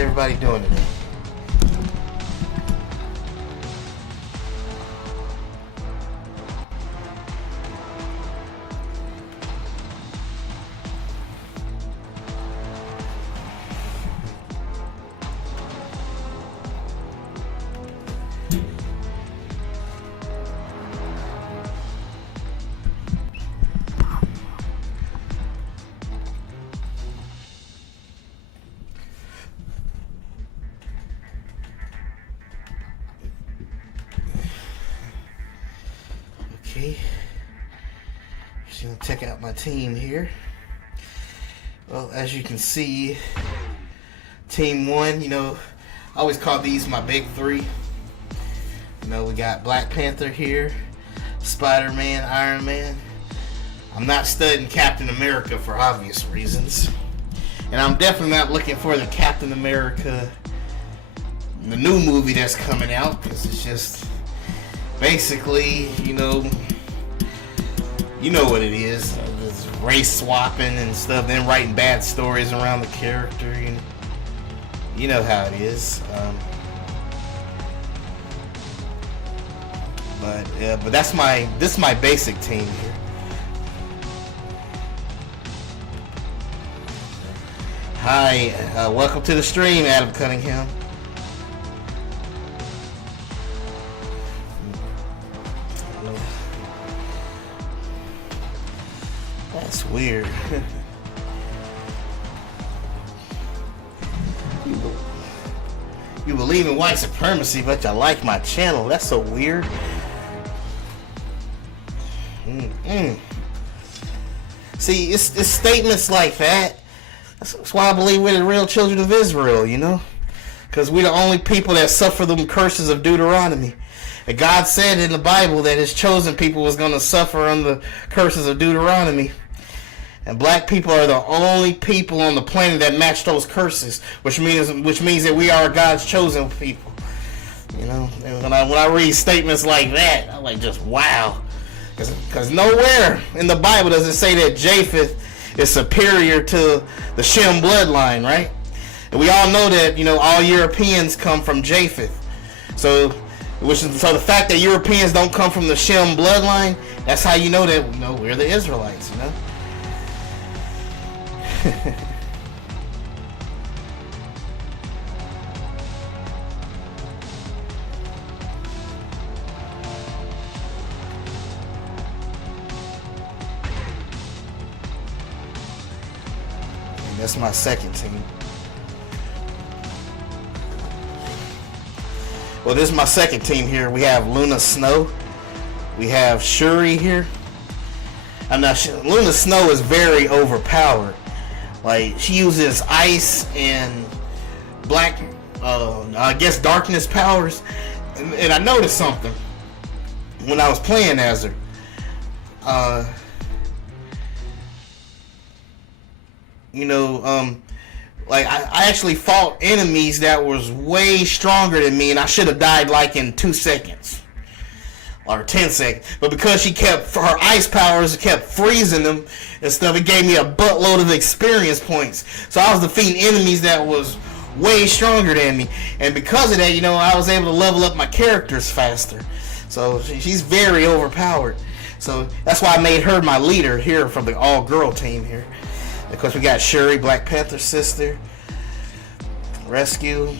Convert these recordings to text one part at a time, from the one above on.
everybody doing today? Okay, just gonna check out my team here. Well, as you can see, team one, I always call these my big three. We got Black Panther here, Spider-Man, Iron Man. I'm not studying Captain America for obvious reasons. And I'm definitely not looking for the Captain America, the new movie that's coming out, because it's just basically, you know what it is. It's race swapping and stuff, then writing bad stories around the character. You know how it is. But this is my basic team here. Hi, welcome to the stream, Adam Cunningham. That's weird. You believe in white supremacy, but you like my channel. That's so weird. See, it's statements like that. That's why I believe we're the real children of Israel, because we're the only people that suffer the curses of Deuteronomy. And God said in the Bible that his chosen people was going to suffer under the curses of Deuteronomy. And black people are the only people on the planet that match those curses, which means that we are God's chosen people. And when I read statements like that, I'm like, just wow. Because nowhere in the Bible does it say that Japheth is superior to the Shem bloodline, right? And we all know that, all Europeans come from Japheth. So the fact that Europeans don't come from the Shem bloodline, that's how you know that we're the Israelites, That's my second team. Well, this is my second team here. We have Luna Snow. We have Shuri here. And now Luna Snow is very overpowered. Like, she uses ice and black, darkness powers. And I noticed something when I was playing as her. I actually fought enemies that was way stronger than me, and I should have died like in 2 seconds or 10 seconds. But because she kept her ice powers, kept freezing them and stuff, it gave me a buttload of experience points. So I was defeating enemies that was way stronger than me, and because of that, I was able to level up my characters faster. So she's very overpowered. So that's why I made her my leader here from the all-girl team here. Of course, we got Shuri, Black Panther's sister, Rescue.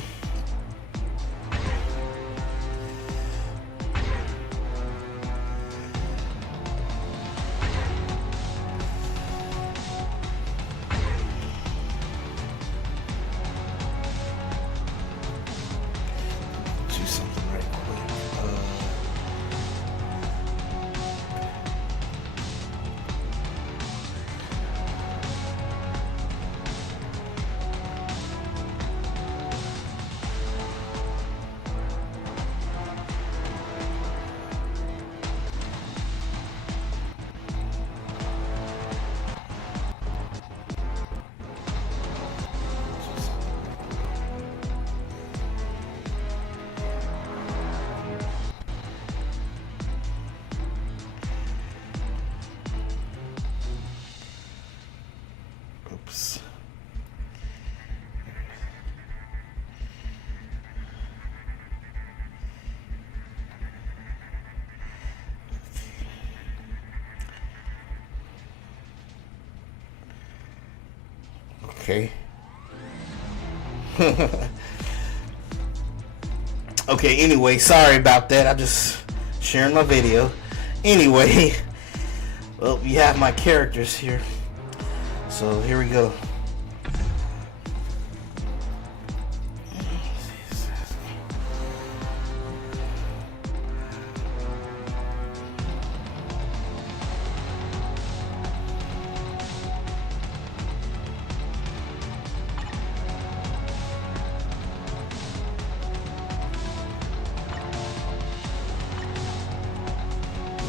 Do something right quick. Okay. Okay, anyway, sorry about that. I'm just sharing my video. Anyway, well, you have my characters here. So here we go.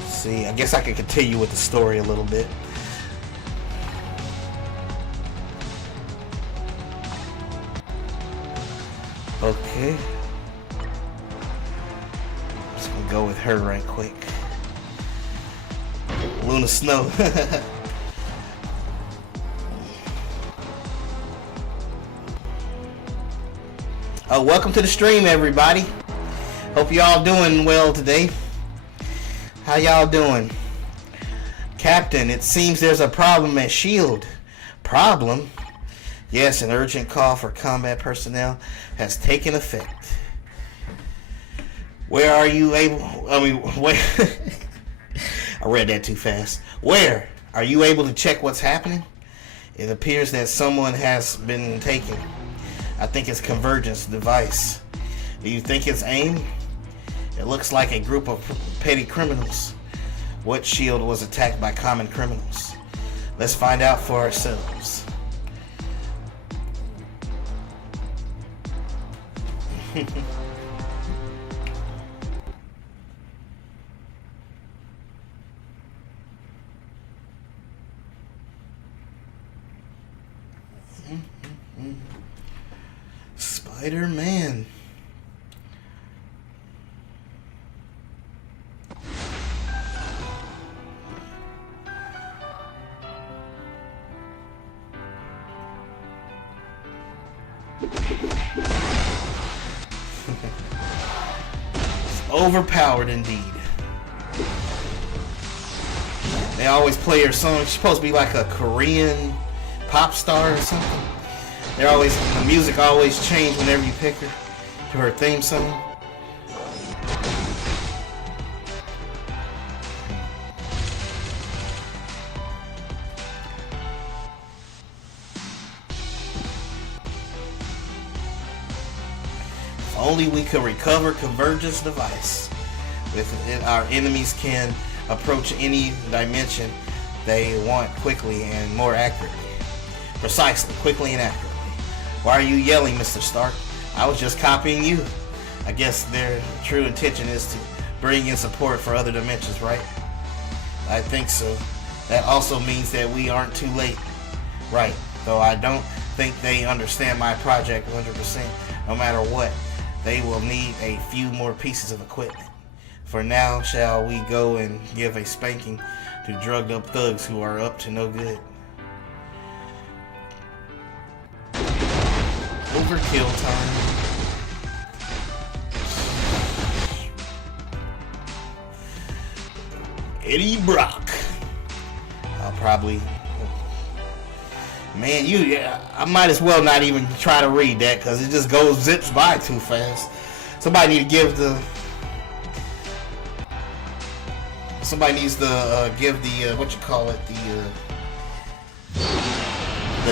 See, I guess I could continue with the story a little bit. Okay. I'm just gonna go with her right quick. Luna Snow. Oh, welcome to the stream, everybody. Hope y'all doing well today. How y'all doing? Captain, it seems there's a problem at S.H.I.E.L.D. Problem? Yes, an urgent call for combat personnel has taken effect. Where are you able... where... I read that too fast. Where? Are you able to check what's happening? It appears that someone has been taken. I think it's Convergence device. Do you think it's AIM? It looks like a group of petty criminals. What S.H.I.E.L.D. was attacked by common criminals? Let's find out for ourselves. Spider-Man. Overpowered indeed. They always play her song. She's supposed to be like a Korean pop star or something. The music always changes whenever you pick her to her theme song. If only we could recover Convergence device. With it, our enemies can approach any dimension they want quickly and more accurately. Precisely, quickly and accurately. Why are you yelling, Mr. Stark? I was just copying you. I guess their true intention is to bring in support for other dimensions, right? I think so. That also means that we aren't too late. Right. Though I don't think they understand my project 100%. No matter what, they will need a few more pieces of equipment. For now, shall we go and give a spanking to drugged up thugs who are up to no good? Overkill time. Eddie Brock. I'll probably... Man, I might as well not even try to read that because it just zips by too fast. Somebody needs to give the the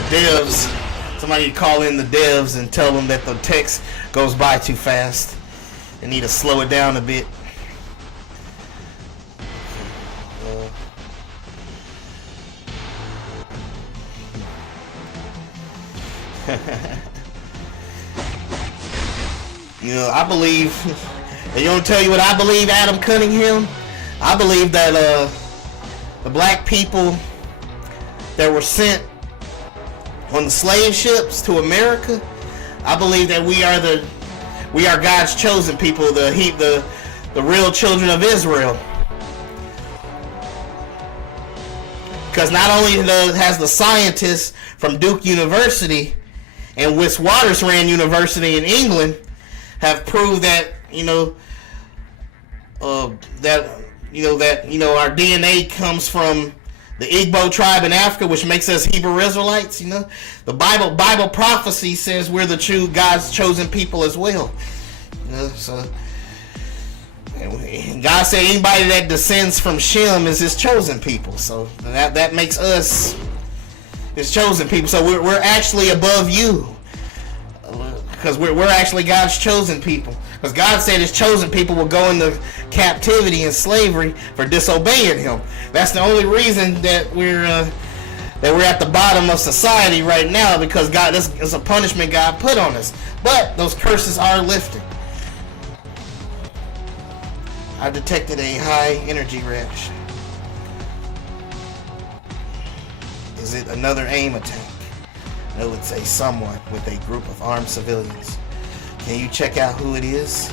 devs. Somebody need to call in the devs and tell them that the text goes by too fast. They need to slow it down a bit. I believe, and you want to tell you what I believe, Adam Cunningham? I believe that the black people that were sent on the slave ships to America, I believe that we are God's chosen people, the real children of Israel. Because not only has the scientists from Duke University and Witwatersrand University in England have proved that our DNA comes from the Igbo tribe in Africa, which makes us Hebrew Israelites. The Bible prophecy says we're the true God's chosen people as well. So God said anybody that descends from Shem is his chosen people. So that makes us his chosen people. So we're actually above you, because we're actually God's chosen people. Because God said his chosen people will go into captivity and slavery for disobeying him. That's the only reason that we're at the bottom of society right now, because God, this is a punishment God put on us. But those curses are lifted. I detected a high energy reaction. Is it another AIM attack? No, it's a someone with a group of armed civilians. Can you check out who it is?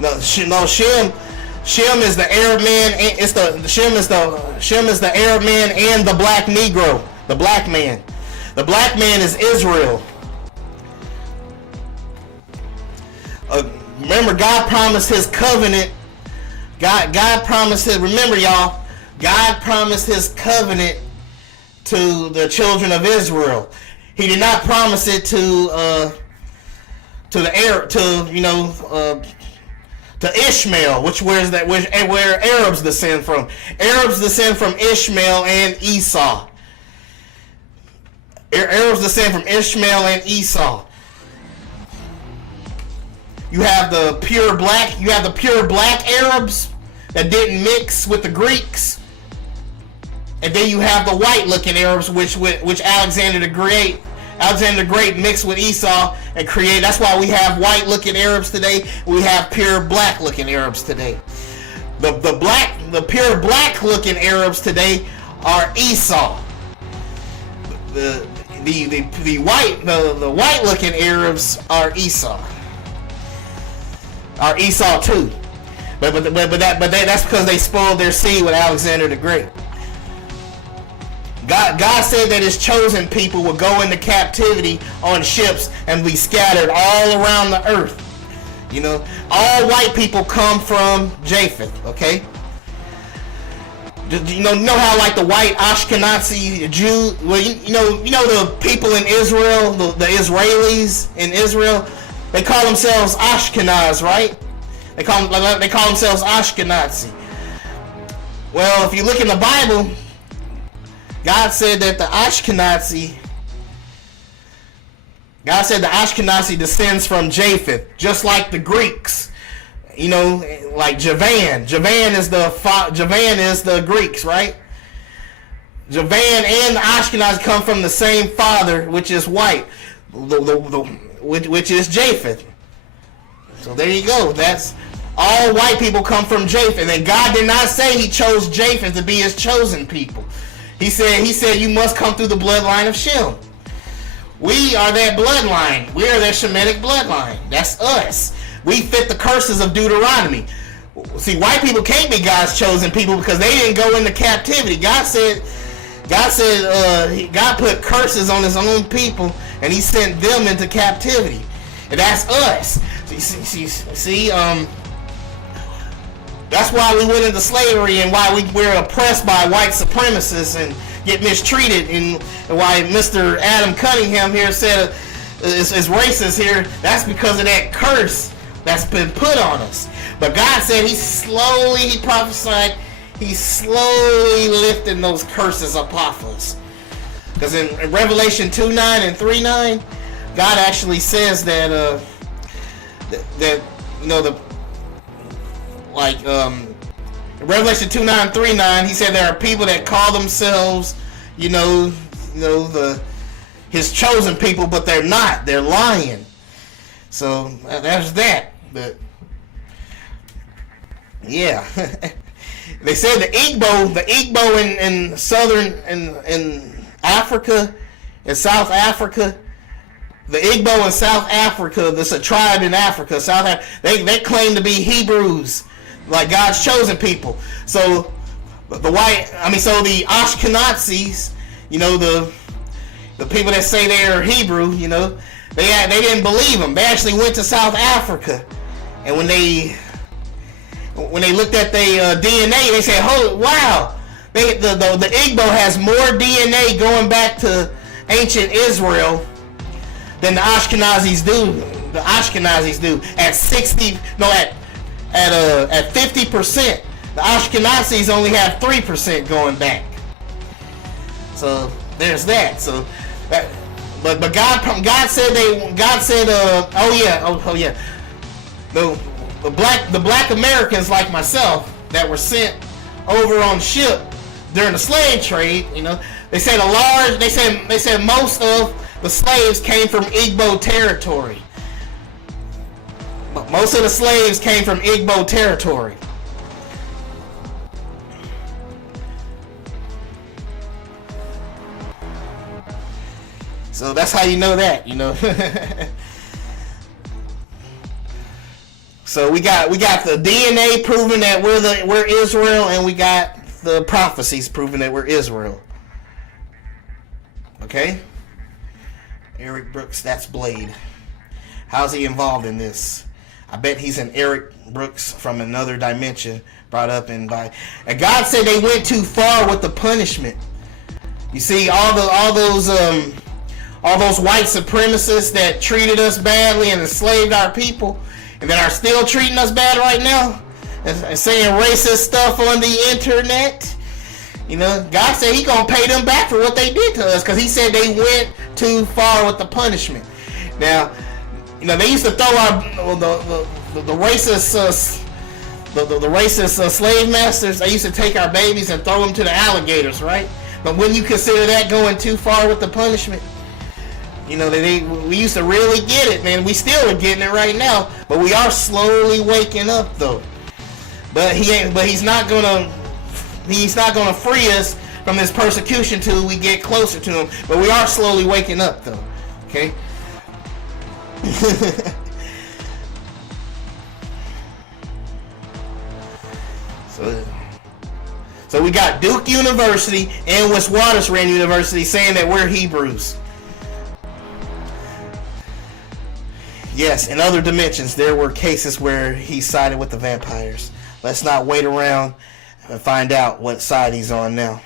No, Shem is the Arab man. Shem is the Arab man and the black Negro, the black man. The black man is Israel. Remember, God promised his covenant. God promised his. Remember, y'all. God promised his covenant to the children of Israel. He did not promise it to Ishmael, where Arabs descend from. Arabs descend from Ishmael and Esau. Arabs descend from Ishmael and Esau. You have the pure black. You have the pure black Arabs that didn't mix with the Greeks, and then you have the white-looking Arabs, which Alexander the Great mixed with Esau and created. That's why we have white-looking Arabs today. We have pure black-looking Arabs today. The pure black-looking Arabs today are Esau. The white-looking Arabs are Esau. Are Esau too, but that's because they spoiled their seed with Alexander the Great. God said that his chosen people will go into captivity on ships and be scattered all around the earth. All white people come from Japheth. Okay. You know how like the white Ashkenazi Jew. Well, you know the people in Israel, the Israelis in Israel. They call themselves Ashkenaz, right? They call themselves Ashkenazi. Well, if you look in the Bible, God said that the Ashkenazi descends from Japheth, just like the Greeks. Like Javan. Javan is the Greeks, right? Javan and the Ashkenazi come from the same father, which is white. Which is Japheth. So there you go. That's all white people come from Japheth. And God did not say he chose Japheth to be his chosen people. He said you must come through the bloodline of Shem. We are that bloodline. We are that Shemitic bloodline. That's us. We fit the curses of Deuteronomy. See, white people can't be God's chosen people because they didn't go into captivity. God put curses on his own people, and he sent them into captivity. And that's us. See, that's why we went into slavery and why we're oppressed by white supremacists and get mistreated, and why Mr. Adam Cunningham here said is racist here. That's because of that curse that's been put on us. But God said he prophesied, he's slowly lifting those curses off of us. Because in Revelation 2:9 and 3:9, God actually says that Revelation 2:9 and 3:9, he said there are people that call themselves, his chosen people, but they're not. They're lying. So there's that. But yeah. They said the Igbo in southern in Africa, in South Africa, the Igbo in South Africa, there's a tribe in Africa, they claim to be Hebrews, like God's chosen people. So the Ashkenazis, the people that say they are Hebrew, they didn't believe them. They actually went to South Africa, and when they when they looked at their DNA, they said, "Oh, wow, the Igbo has more DNA going back to ancient Israel than the Ashkenazis do." The Ashkenazis do at 50%. The Ashkenazis only have 3% going back. So there's that. So that, but God said the black Americans like myself that were sent over on ship during the slave trade, they said most of the slaves came from Igbo territory. Most of the slaves came from Igbo territory. So that's how you know that, So we got the DNA proving that we're Israel, and we got the prophecies proving that we're Israel. Okay? Eric Brooks, that's Blade. How's he involved in this? I bet he's an Eric Brooks from another dimension, brought up and God said they went too far with the punishment. You see, all those white supremacists that treated us badly and enslaved our people, and that are still treating us bad right now, and saying racist stuff on the internet. God said He gonna pay them back for what they did to us, because He said they went too far with the punishment. Now, they used to throw the racist slave masters. They used to take our babies and throw them to the alligators, right? But wouldn't you consider that going too far with the punishment? We used to really get it, man. We still are getting it right now, but we are slowly waking up, though. But he's not gonna free us from this persecution till we get closer to Him. But we are slowly waking up, though. Okay. So we got Duke University and Witwatersrand University saying that we're Hebrews. Yes, in other dimensions, there were cases where he sided with the vampires. Let's not wait around and find out what side he's on now.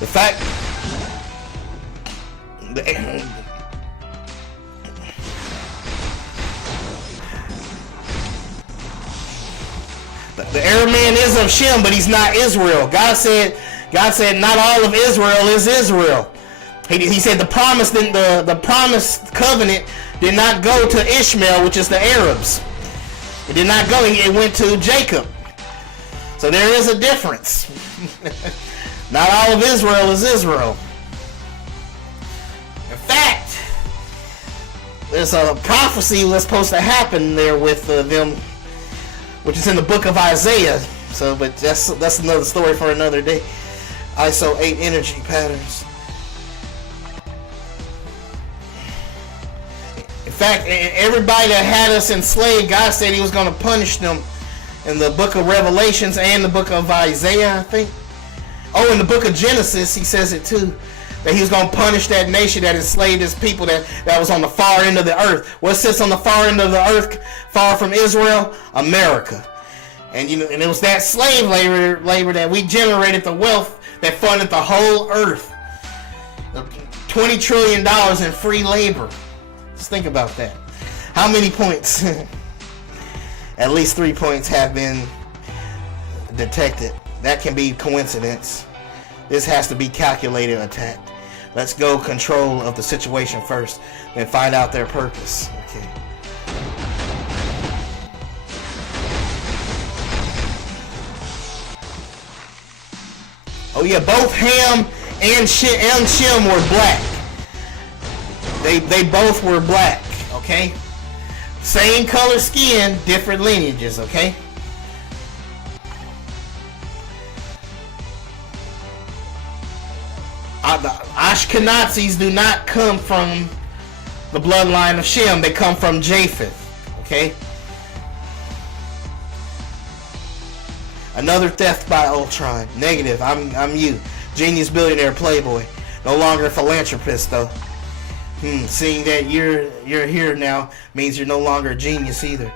The fact the Arab man is of Shem, but he's not Israel. God said not all of Israel is Israel. He said the promised covenant did not go to Ishmael, which is the Arabs. It did not go. It went to Jacob. So there is a difference. Not all of Israel is Israel. In fact, there's a prophecy that's supposed to happen there with them, which is in the book of Isaiah. So, but that's another story for another day. ISO 8 energy patterns. In fact, everybody that had us enslaved, God said He was going to punish them in the book of Revelations and the book of Isaiah, I think. Oh, in the book of Genesis, He says it too, that He was going to punish that nation that enslaved His people that was on the far end of the earth. What sits on the far end of the earth, far from Israel? America. And and it was that slave labor that we generated the wealth that funded the whole earth. $20 trillion in free labor. Just think about that. How many points? At least 3 points have been detected. That can be coincidence. This has to be calculated attack. Let's go control of the situation first, then find out their purpose. Okay. Oh yeah, both Ham and Shem were black. They both were black. Okay. Same color skin, different lineages. Okay. The Ashkenazis do not come from the bloodline of Shem. They come from Japheth. Okay? Another theft by Ultron. Negative. I'm you. Genius, billionaire, playboy. No longer a philanthropist though. Seeing that you're here now means you're no longer a genius either.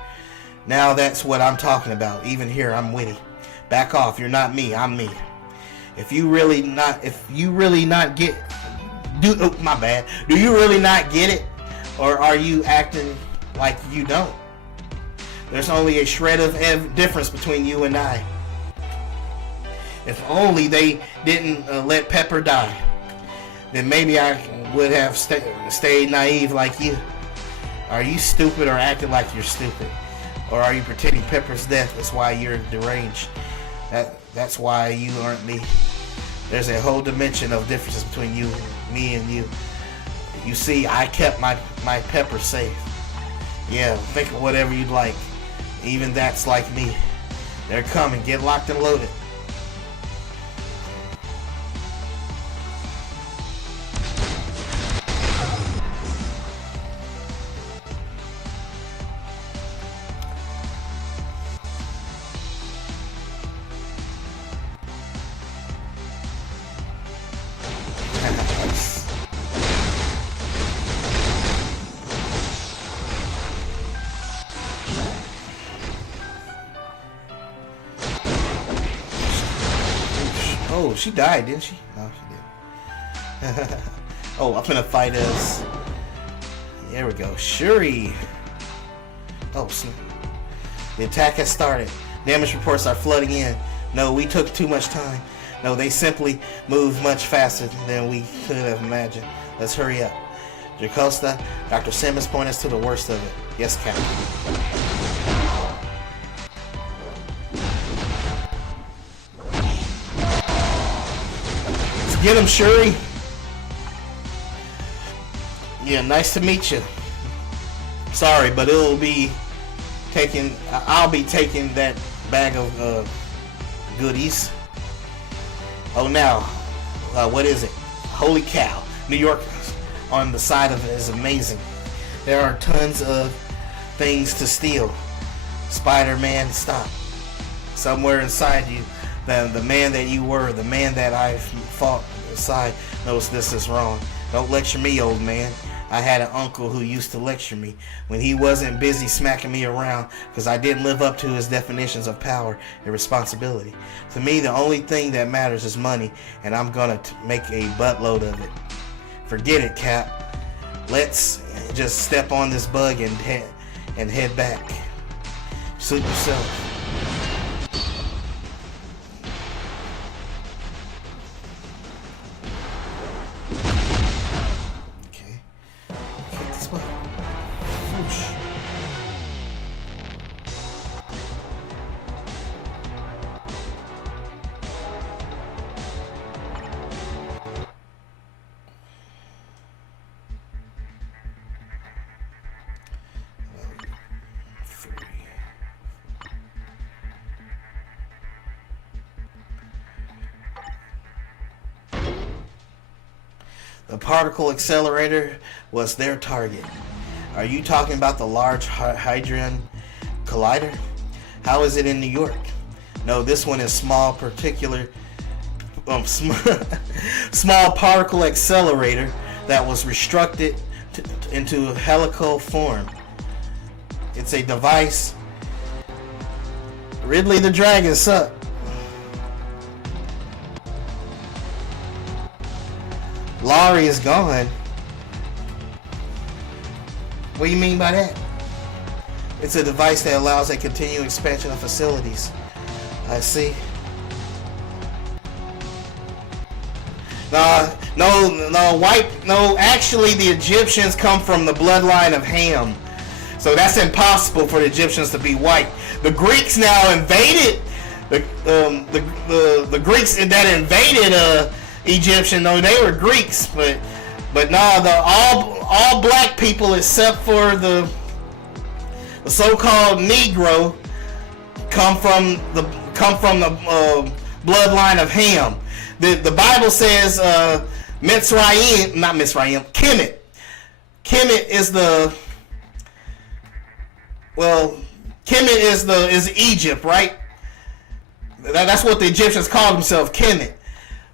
Now that's what I'm talking about. Even here, I'm witty. Back off. You're not me. I'm me. If you really not get, do you really not get it, or are you acting like you don't? There's only a shred of difference between you and I. If only they didn't let Pepper die, then maybe I would have stayed naive like you. Are you stupid or acting like you're stupid? Or are you pretending Pepper's death is why you're deranged? That's why you aren't me. There's a whole dimension of differences between me and you. You see, I kept my Pepper safe. Yeah, think of whatever you'd like. Even that's like me. They're coming. Get locked and loaded. Oh, she died, didn't she? No, she did. Oh, I'm gonna fight us. There we go. Shuri. Oh, snap. The attack has started. Damage reports are flooding in. No, we took too much time. No, they simply moved much faster than we could have imagined. Let's hurry up. Jacosta, Dr. Simmons point us to the worst of it. Yes, Captain. Get him, Shuri. Yeah, nice to meet you. Sorry, but I'll be taking that bag of goodies. Oh, now, what is it? Holy cow! New York on the side of it is amazing. There are tons of things to steal. Spider-Man, stop. Somewhere inside you, the man that you were, the man that I've fought aside, knows this is wrong. Don't lecture me, old man. I had an uncle who used to lecture me when he wasn't busy smacking me around because I didn't live up to his definitions of power and responsibility. To me, the only thing that matters is money, and I'm gonna make a buttload of it. Forget it, Cap. Let's just step on this bug and head back. Suit yourself. The particle accelerator was their target. Are you talking about the Large Hadron Collider? How is it in New York? No, this one is small particle accelerator that was restructured into helical form. It's a device. Ridley the Dragon sucked. Laurie is gone. What do you mean by that? It's a device that allows a continued expansion of facilities. I see. No, actually the Egyptians come from the bloodline of Ham. So that's impossible for the Egyptians to be white. The Greeks now invaded the Greeks that invaded Egyptian, though they were Greeks, but no, all black people except for the so-called Negro come from the bloodline of Ham. The Bible says Mitzrayim, not Mitzrayim, Kemet. Kemet is Egypt, right? That's what the Egyptians called themselves, Kemet.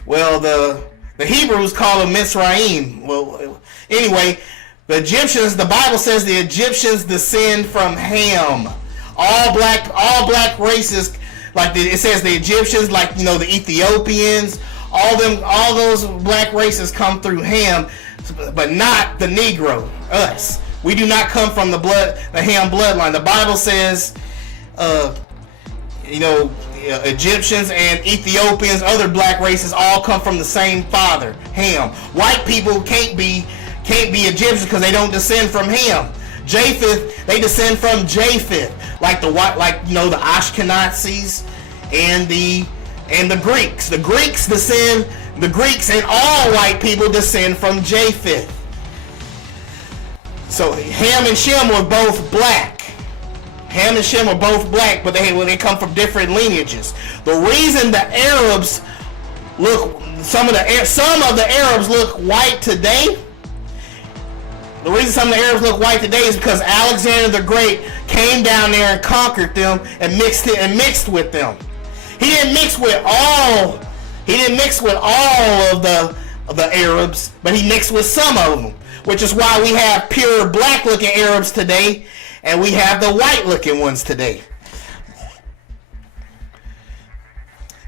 Well, the Hebrews call them Mizraim. Well, anyway, the Egyptians, the Bible says the Egyptians descend from Ham. All black races, like it says the Egyptians, like the Ethiopians, all those black races come through Ham, but not the Negro, us. We do not come from the Ham bloodline. The Bible says, Egyptians and Ethiopians, other black races, all come from the same father, Ham. White people can't be Egyptians because they don't descend from Ham. Japheth, they descend from Japheth, like the Ashkenazis and the Greeks. The Greeks and all white people descend from Japheth. So Ham and Shem were both black. Ham and Shem are both black, but they come from different lineages. The reason the Arabs some of the Arabs look white today. The reason some of the Arabs look white today is because Alexander the Great came down there and conquered them and mixed with them. He didn't mix with all of the Arabs, but he mixed with some of them, which is why we have pure black-looking Arabs today, and we have the white-looking ones today.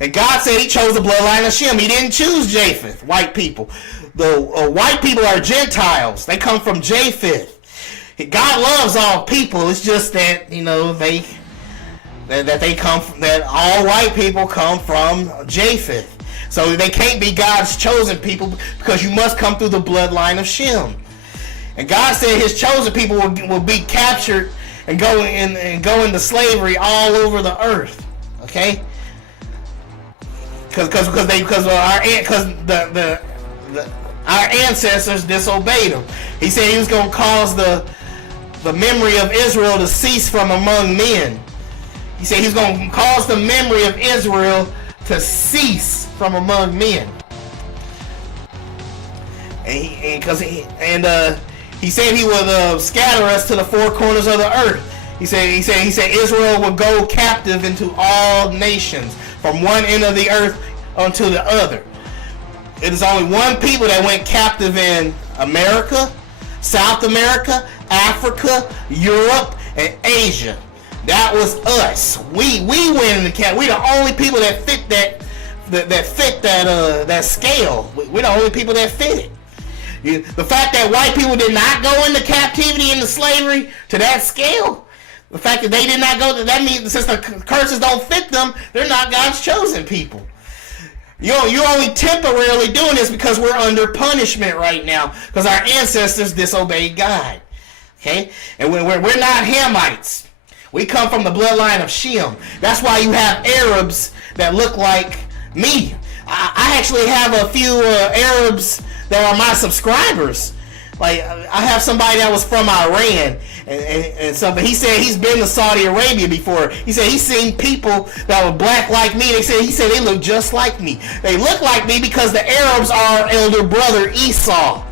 And God said he chose the bloodline of Shem. He didn't choose Japheth, white people. The white people are Gentiles. They come from Japheth. God loves all people. It's just that, that all white people come from Japheth. So they can't be God's chosen people because you must come through the bloodline of Shem. And God said his chosen people will be captured and go into slavery all over the earth. Okay? Because our ancestors disobeyed him. He said he was going to cause the memory of Israel to cease from among men. He said he's going to cause the memory of Israel to cease from among men. And he said he would scatter us to the four corners of the earth. He said Israel would go captive into all nations, from one end of the earth unto the other. It is only one people that went captive in America, South America, Africa, Europe, and Asia. That was us. We went in the captive. We the only people that fit that scale. We're the only people that fit it. The fact that white people did not go into captivity, into slavery, to that scale, the fact that they did not go, that means since the curses don't fit them, they're not God's chosen people. You're only temporarily doing this because we're under punishment right now, because our ancestors disobeyed God. Okay? And we're not Hamites. We come from the bloodline of Shem. That's why you have Arabs that look like me. I actually have a few Arabs that are my subscribers. Like, I have somebody that was from Iran and something. He said he's been to Saudi Arabia before. He said he's seen people that were black like me. He said they look just like me. They look like me because the Arabs are our elder brother Esau.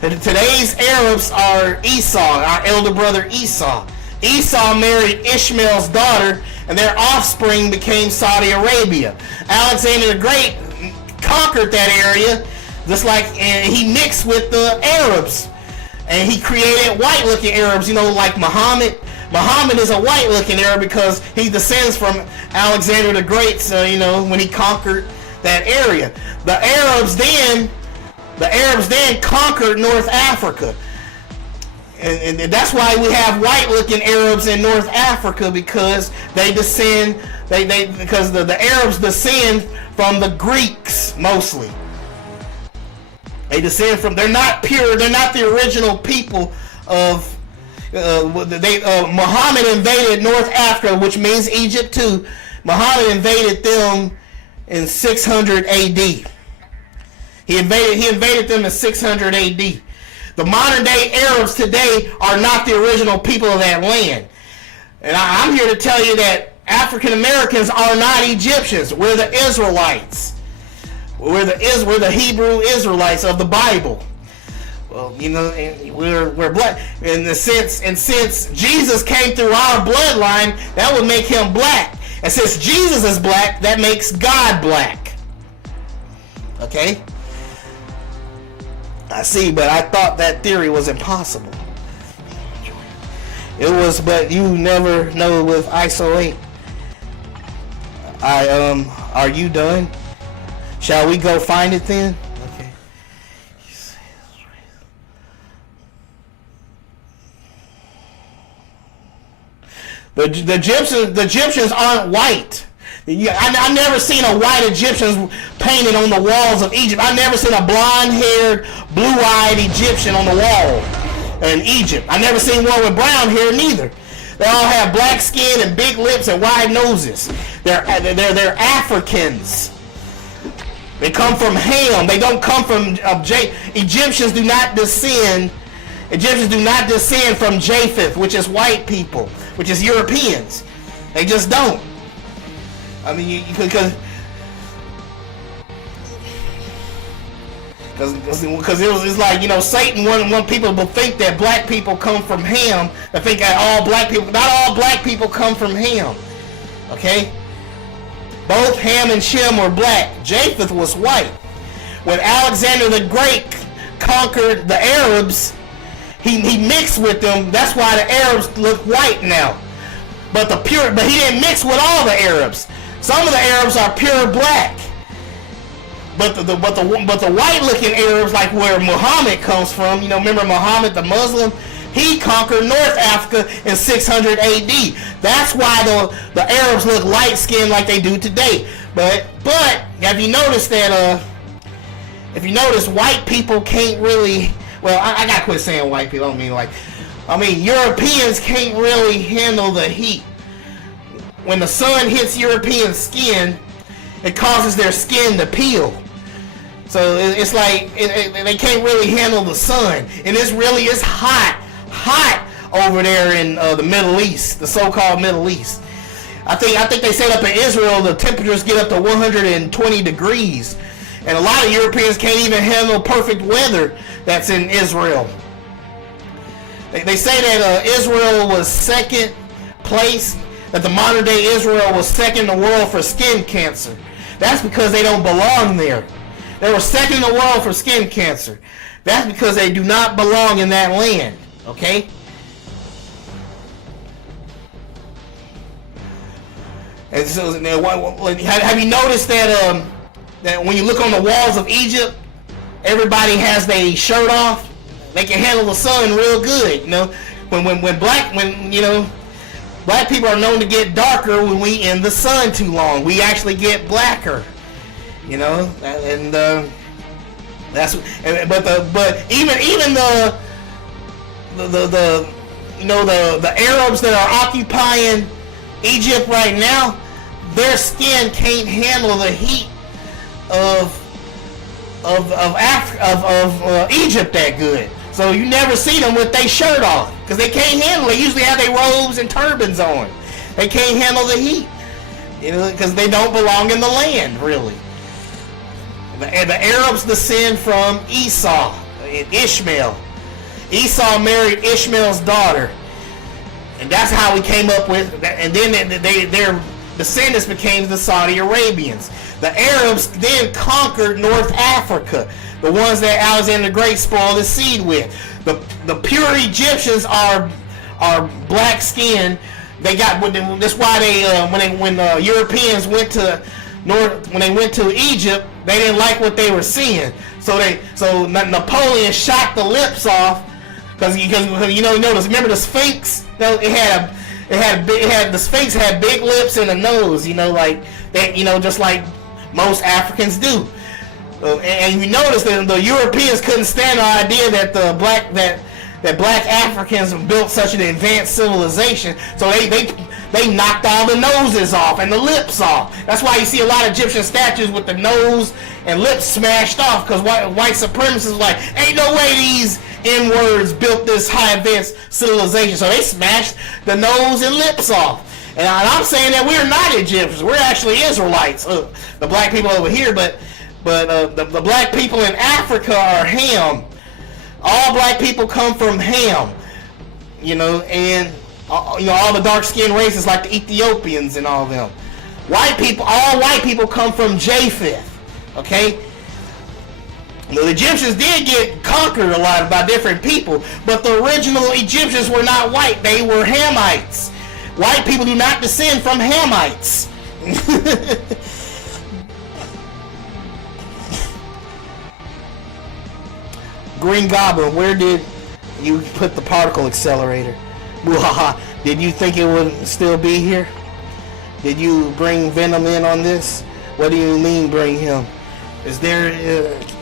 Today's Arabs are Esau, our elder brother Esau. Esau married Ishmael's daughter, and their offspring became Saudi Arabia. Alexander the Great conquered that area, just like, and he mixed with the Arabs, and he created white-looking Arabs. Like Muhammad. Muhammad is a white-looking Arab because he descends from Alexander the Great. So when he conquered that area, the Arabs then conquered North Africa. And that's why we have white-looking Arabs in North Africa, because they descend. Because the Arabs descend from the Greeks mostly. They descend from. They're not pure. They're not the original people of. Muhammad invaded North Africa, which means Egypt too. Muhammad invaded them in 600 A.D. He invaded them in 600 A.D. The modern day Arabs today are not the original people of that land. And I'm here to tell you that African Americans are not Egyptians. We're the Israelites. We're the Hebrew Israelites of the Bible. Well, we're black. And since Jesus came through our bloodline, that would make him black. And since Jesus is black, that makes God black. Okay? I see, but I thought that theory was impossible. It was, but you never know with ISO 8. Are you done? Shall we go find it then? Okay. The Egyptians aren't white. I never seen a white Egyptian painted on the walls of Egypt. I never seen a blonde-haired, blue-eyed Egyptian on the wall in Egypt. I never seen one with brown hair neither. They all have black skin and big lips and wide noses. They're Africans. They come from Ham. They don't come from Egyptians do not descend from Japheth, which is white people, which is Europeans. They just don't. I mean, because it's like, you know, Satan want people to think that black people come from Ham. I think that not all black people come from Ham. Okay? Both Ham and Shem were black. Japheth was white. When Alexander the Great conquered the Arabs, he mixed with them. That's why the Arabs look white now. But he didn't mix with all the Arabs. Some of the Arabs are pure black. But the white-looking Arabs, like where Muhammad comes from, you know, remember Muhammad the Muslim? He conquered North Africa in 600 AD. That's why the Arabs look light-skinned like they do today. But have you noticed that? If you notice, white people can't really. Well, I gotta quit saying white people. I mean Europeans can't really handle the heat. When the sun hits European skin, it causes their skin to peel. So it's like they can't really handle the sun, and it's hot over there in the Middle East, the so-called Middle East. I think they said up in Israel the temperatures get up to 120 degrees, and a lot of Europeans can't even handle perfect weather that's in Israel. They say that Israel was second place, that the modern day Israel was second in the world for skin cancer. That's because they don't belong there. They were second in the world for skin cancer. That's because they do not belong in that land. Okay? And so, have you noticed that that when you look on the walls of Egypt, everybody has their shirt off? They can handle the sun real good. You know, black people are known to get darker when we in the sun too long. We actually get blacker. You know, and that's but even the Arabs that are occupying Egypt right now, their skin can't handle the heat of Egypt that good. So you never see them with their shirt off because they can't handle it. They usually have their robes and turbans on. They can't handle the heat, you know, because they don't belong in the land really. The Arabs descend from Esau and Ishmael. Esau married Ishmael's daughter, and that's how we came up with. And then their descendants became the Saudi Arabians. The Arabs then conquered North Africa, the ones that Alexander the Great spoiled his seed with. The pure Egyptians are black skinned. They got. That's why when Europeans went to Egypt, they didn't like what they were seeing. So Napoleon shot the lips off because you know notice. Remember the Sphinx? The Sphinx had big lips and a nose. You know, like that. You know, just like most Africans do. And you notice that the Europeans couldn't stand the idea that that black Africans built such an advanced civilization, so they knocked all the noses off and the lips off. That's why you see a lot of Egyptian statues with the nose and lips smashed off, because white supremacists like, ain't no way these N-words built this high advanced civilization, so they smashed the nose and lips off. And I'm saying that we're not Egyptians, we're actually Israelites, the black people over here, but the black people in Africa are Ham. All black people come from Ham, you know, and all the dark-skinned races like the Ethiopians and all of them. White people, all white people come from Japheth. Okay? The Egyptians did get conquered a lot by different people, but the original Egyptians were not white. They were Hamites. White people do not descend from Hamites. Green Goblin, where did you put the particle accelerator? Did you think it would still be here? Did you bring Venom in on this? What do you mean bring him? Is there,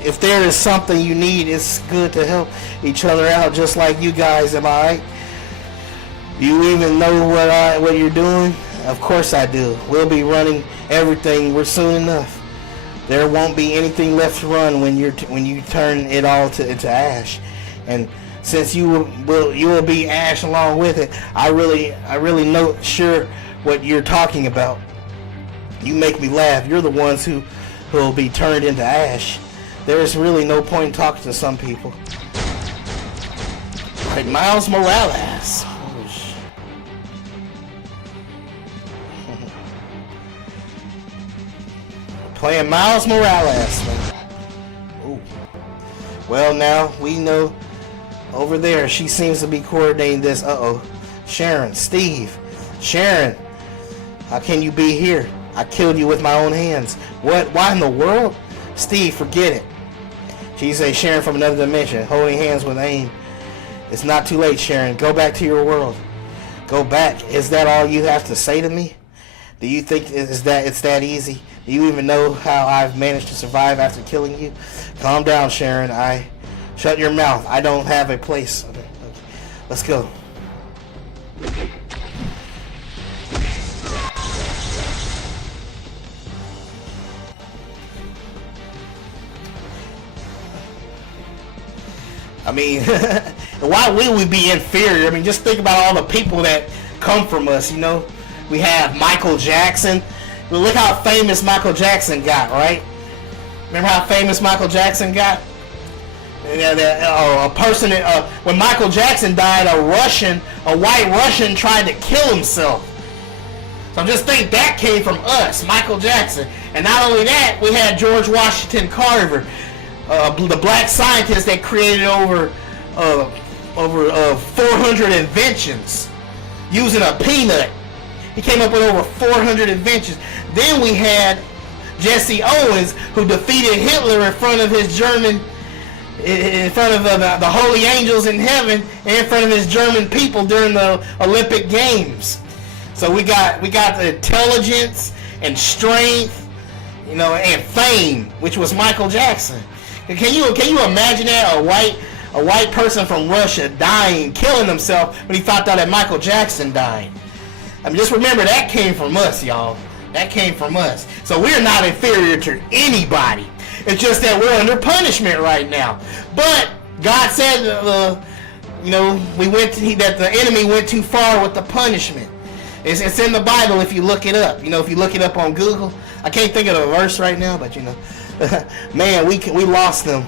if there is something you need, it's good to help each other out, just like you guys. Am I right? Do you even know what you're doing? Of course I do. We'll be running everything. We're soon enough. There won't be anything left to run when you turn it all into ash, and since you will be ash along with it. I really know sure what you're talking about. You make me laugh. You're the ones who will be turned into ash. There's really no point in talking to some people. Like Miles Morales. Playing Miles Morales. Ooh. Well, now we know over there she seems to be coordinating this. Sharon, Steve, Sharon, how can you be here? I killed you with my own hands. What? Why in the world? Steve, forget it. She's a Sharon from another dimension, holding hands with aim. It's not too late, Sharon. Go back to your world. Go back. Is that all you have to say to me? Do you think it's that easy? Do you even know how I've managed to survive after killing you? Calm down, Sharon. Shut your mouth. I don't have a place. Okay. Let's go. I mean, why would we be inferior? I mean, just think about all the people that come from us, you know? We have Michael Jackson. Well, look how famous Michael Jackson got, right? Remember how famous Michael Jackson got? A person, when Michael Jackson died, a white Russian tried to kill himself. So just think that came from us, Michael Jackson. And not only that, we had George Washington Carver, the black scientist that created over 400 inventions using a peanut. He came up with over 400 inventions. Then we had Jesse Owens, who defeated Hitler in front of his German, in front of the holy angels in heaven, and in front of his German people during the Olympic Games. So we got the intelligence and strength, you know, and fame, which was Michael Jackson. Can you imagine that, a white person from Russia dying, killing himself when he found out that Michael Jackson died? I mean, just remember that came from us, y'all. That came from us. So we're not inferior to anybody. It's just that we're under punishment right now. But God said, you know, that the enemy went too far with the punishment. It's in the Bible if you look it up. You know, if you look it up on Google. I can't think of the verse right now, but you know, man, we lost them.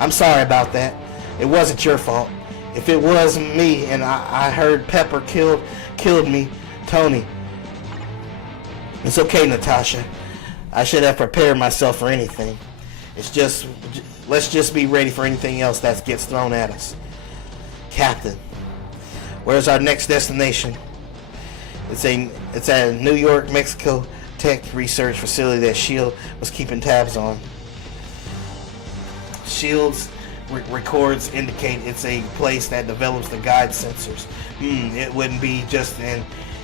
I'm sorry about that. It wasn't your fault. If it was me and I heard Pepper killed me, Tony. It's okay, Natasha. I should have prepared myself for anything. It's just, let's just be ready for anything else that gets thrown at us. Captain, where's our next destination? It's a New York, Mexico tech research facility that S.H.I.E.L.D. was keeping tabs on. S.H.I.E.L.D.'s records indicate it's a place that develops the guide sensors. It wouldn't be just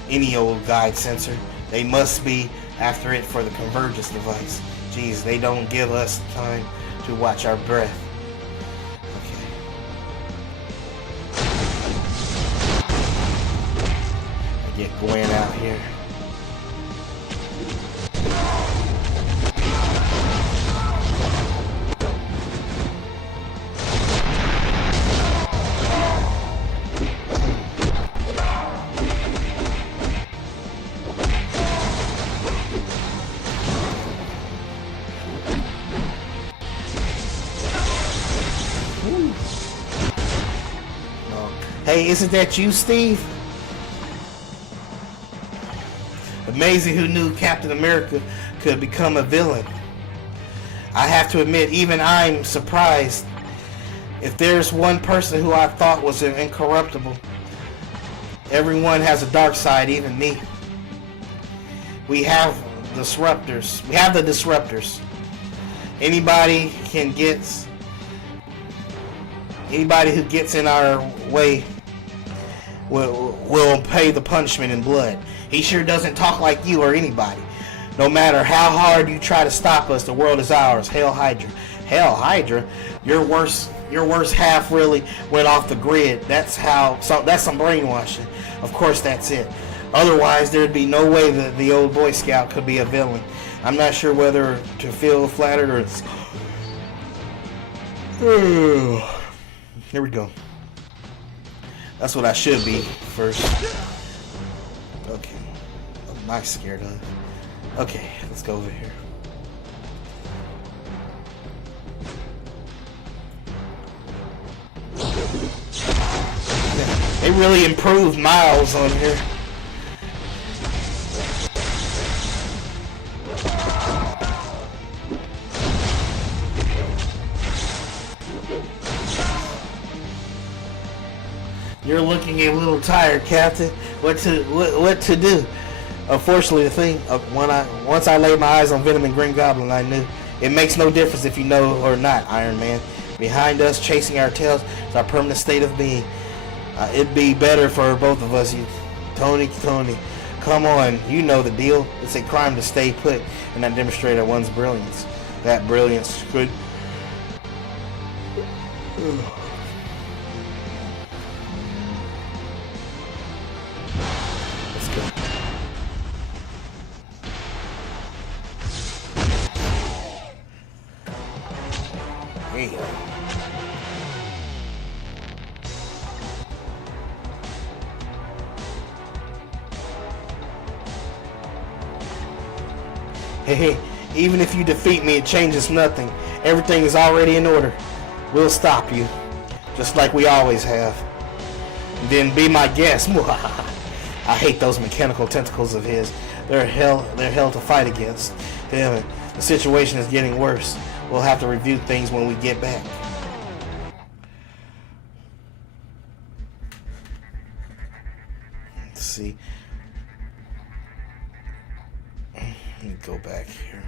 any old guide sensor. They must be after it for the convergence device. Geez, they don't give us time to watch our breath. Okay. I get Gwen out here. Hey, isn't that you, Steve? Amazing who knew Captain America could become a villain. I have to admit, even I'm surprised. If there's one person who I thought was incorruptible, everyone has a dark side, even me. We have disruptors. We have the disruptors. Anybody who gets in our way will pay the punishment in blood. He sure doesn't talk like you or anybody. No matter how hard you try to stop us, the world is ours. Hail Hydra. Hail Hydra? Your worst half really went off the grid. That's some brainwashing. Of course that's it. Otherwise, there'd be no way that the old Boy Scout could be a villain. I'm not sure whether to feel flattered or it's... Here we go. That's what I should be first. Okay. I'm not scared of. Okay, let's go over here. They really improved Miles on here. You're looking a little tired, Captain. What to do? Unfortunately, the thing once I laid my eyes on Venom and Green Goblin, I knew it makes no difference if you know or not. Iron Man, behind us, chasing our tails, is our permanent state of being. It'd be better for both of us. Tony, come on. You know the deal. It's a crime to stay put and not demonstrate one's brilliance. That brilliance could. Let's go. There you go. Hey, even if you defeat me, it changes nothing. Everything is already in order. We'll stop you, just like we always have. And then be my guest. I hate those mechanical tentacles of his. They're hell to fight against. Damn it, the situation is getting worse. We'll have to review things when we get back. Let's see. Let me go back here.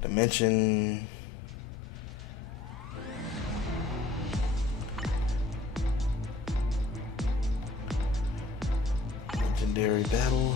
Dimension. Legendary battle.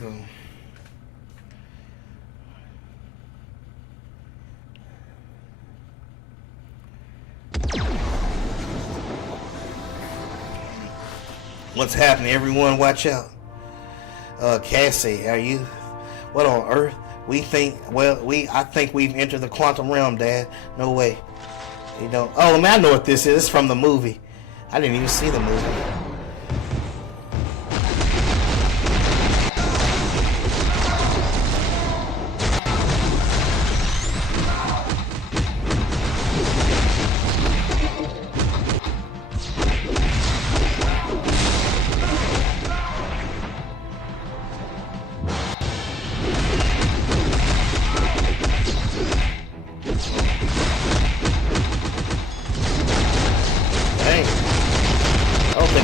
Go. What's happening? Everyone watch out. Cassie, are you? What on earth? I think we've entered the quantum realm, Dad. No way. You don't. Oh, man, I know what this is. It's from the movie. I didn't even see the movie.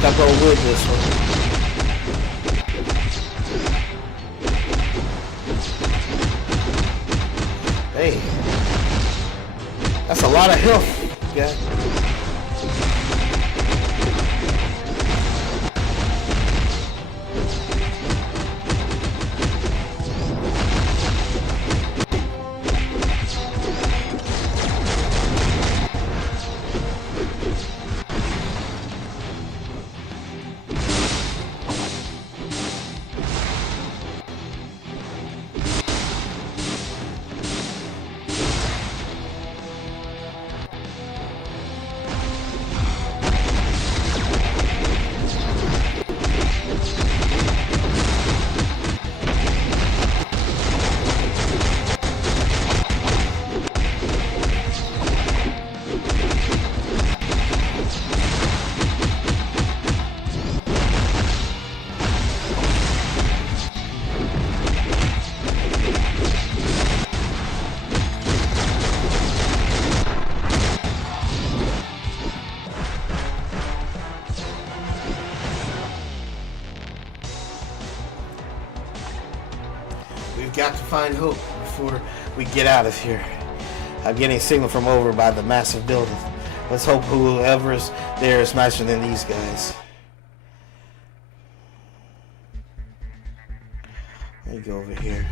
I'll go with this one. Hey, that's a lot of health, guy. find hope before we get out of here. I'm getting a signal from over by the massive building. Let's hope whoever's there is nicer than these guys. Let me go over here.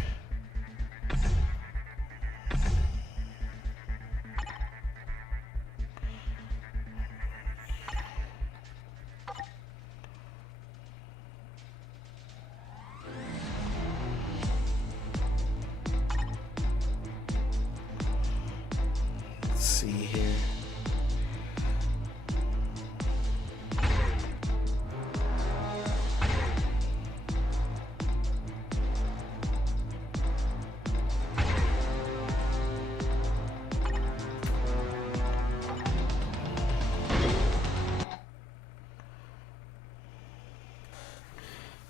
Let's see here.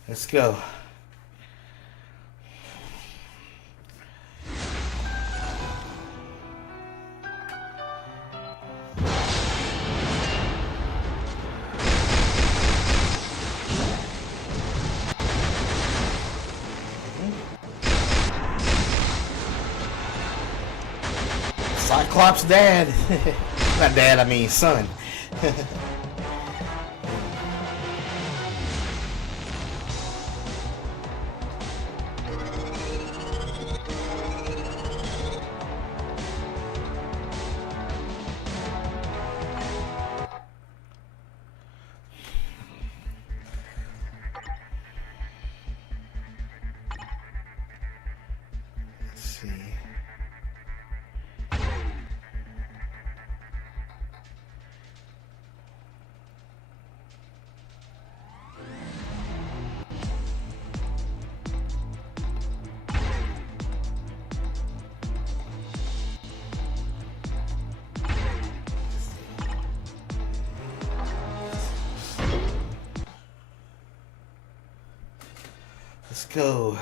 Let's go. Cyclops' dad. Not dad, I mean son. Let's see. Let's go.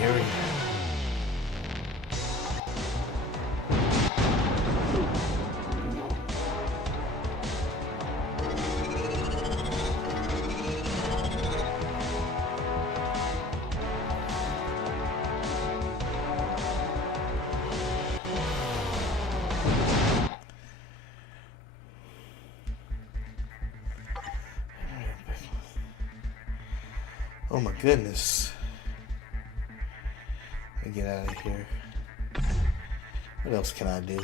Here we go. Oh my goodness. Let me get out of here. What else can I do?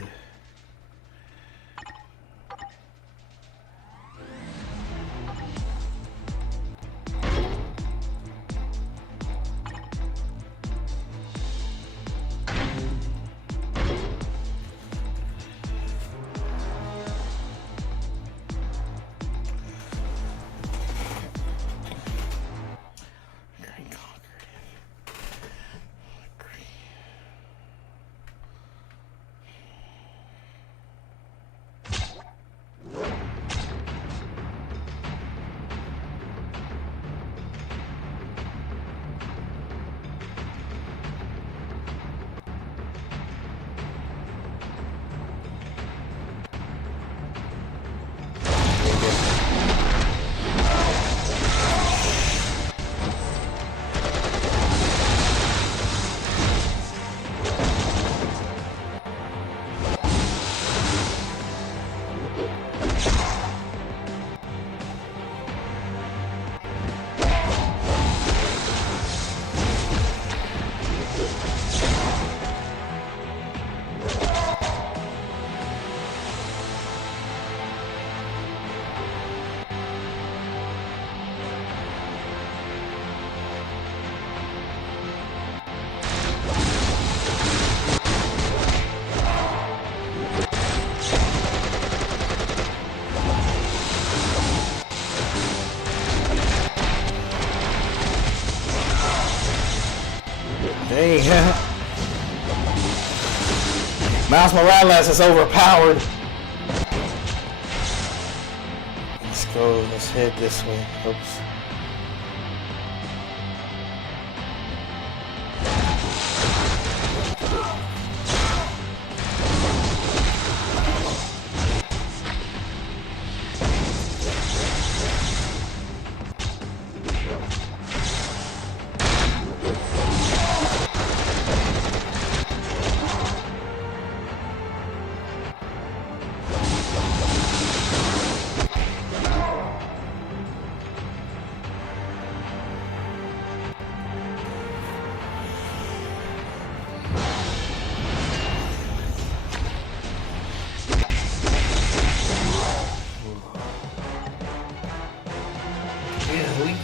Hey, Miles Morales is overpowered. Let's go. Let's head this way. Oops.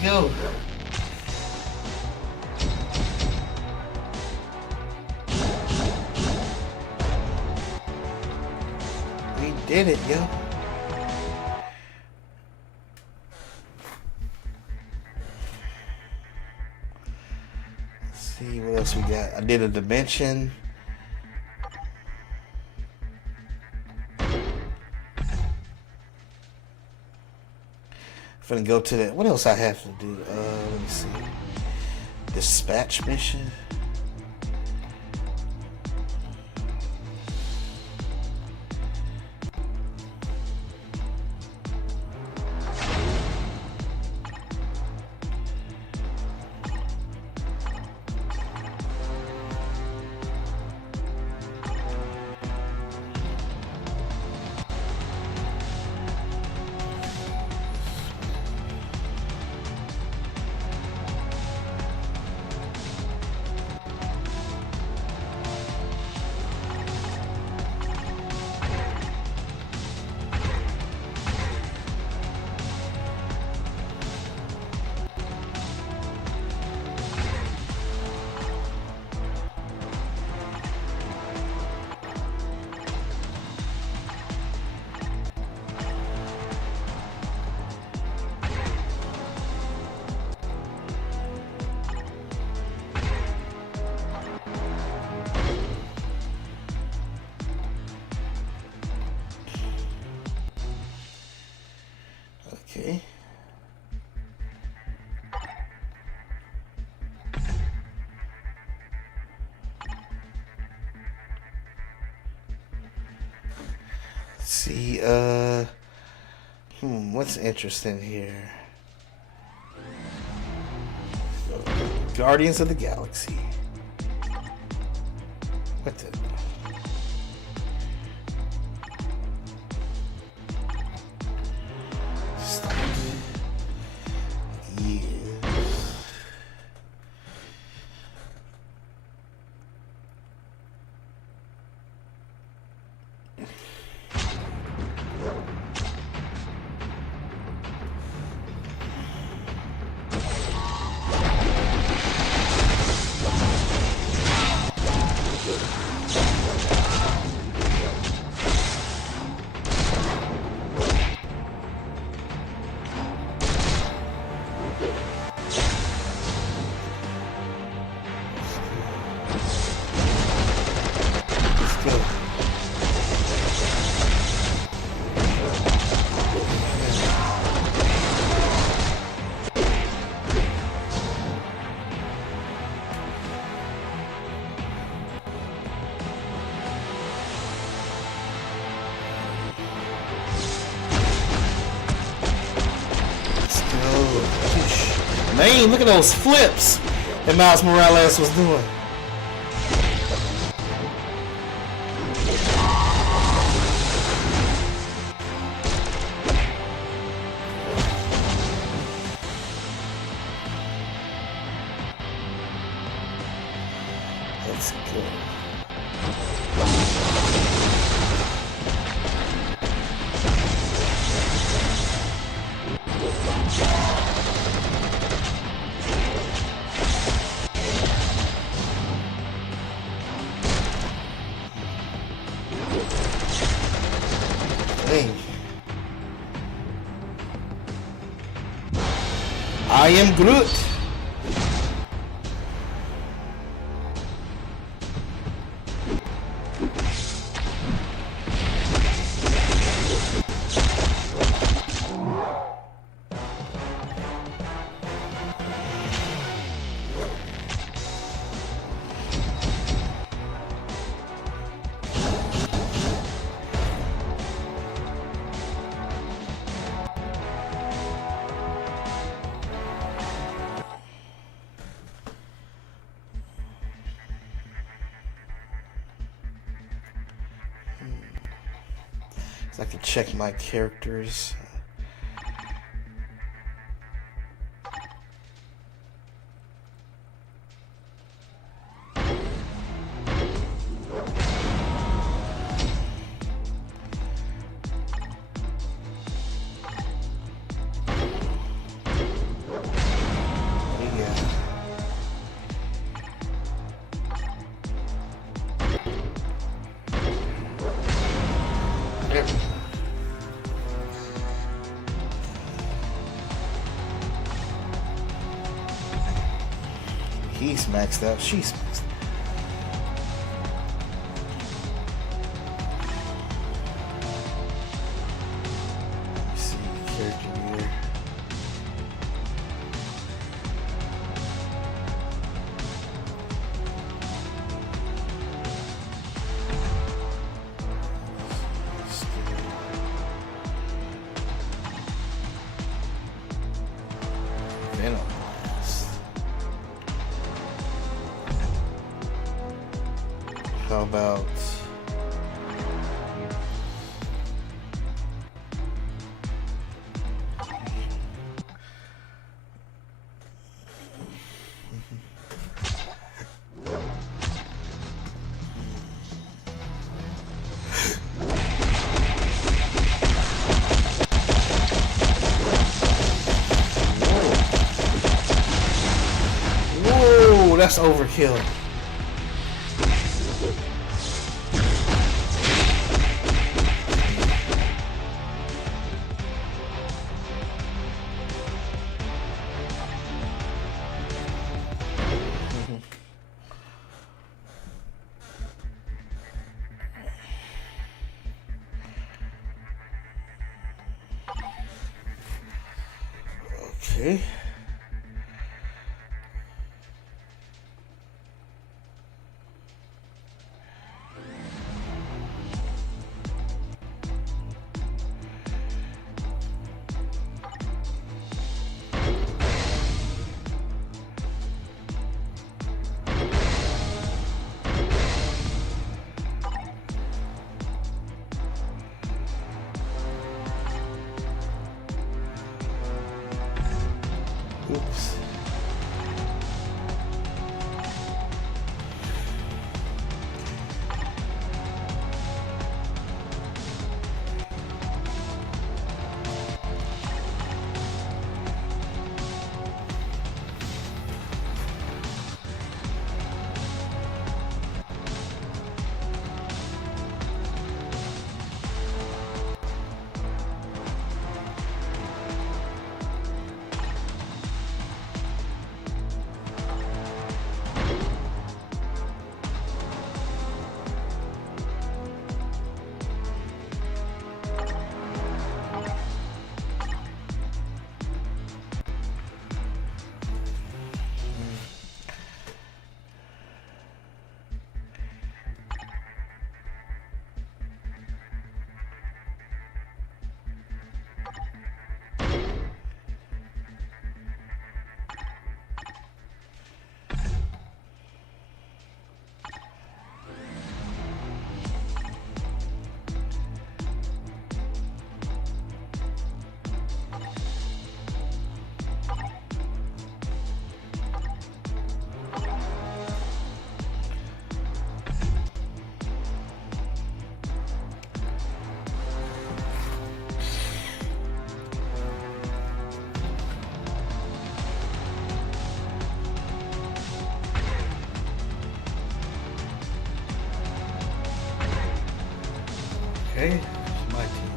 Go. We did it, yo. Let's see what else we got. I did a dimension. Gonna go to that. What else I have to do? Let me see. Dispatch mission. Okay. Let's see, what's interesting here? Guardians of the Galaxy. What the? Man, look at those flips that Miles Morales was doing. Let's go. I am Groot. So I can check my characters. He's maxed out. She's maxed out. Let's see, character here. Venom. How about whoa, that's overkill. Okay. Oops. Okay, it's my team.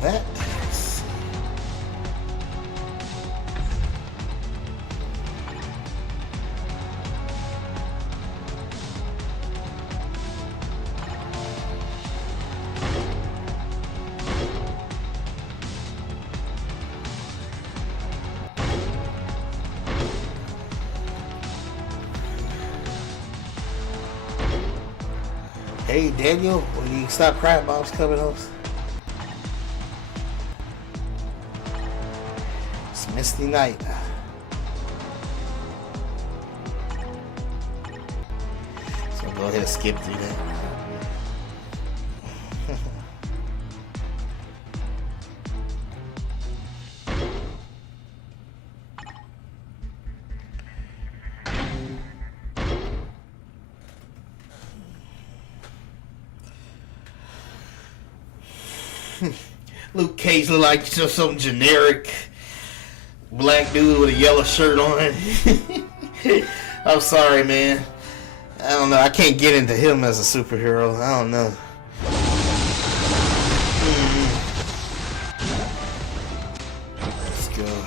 that. Hey Daniel, will you stop crying? Mom's coming home. It's a misty night. So I'll go ahead and skip through that. Luke Cage look like just some generic black dude with a yellow shirt on. I'm sorry, man. I don't know. I can't get into him as a superhero. I don't know. Let's go.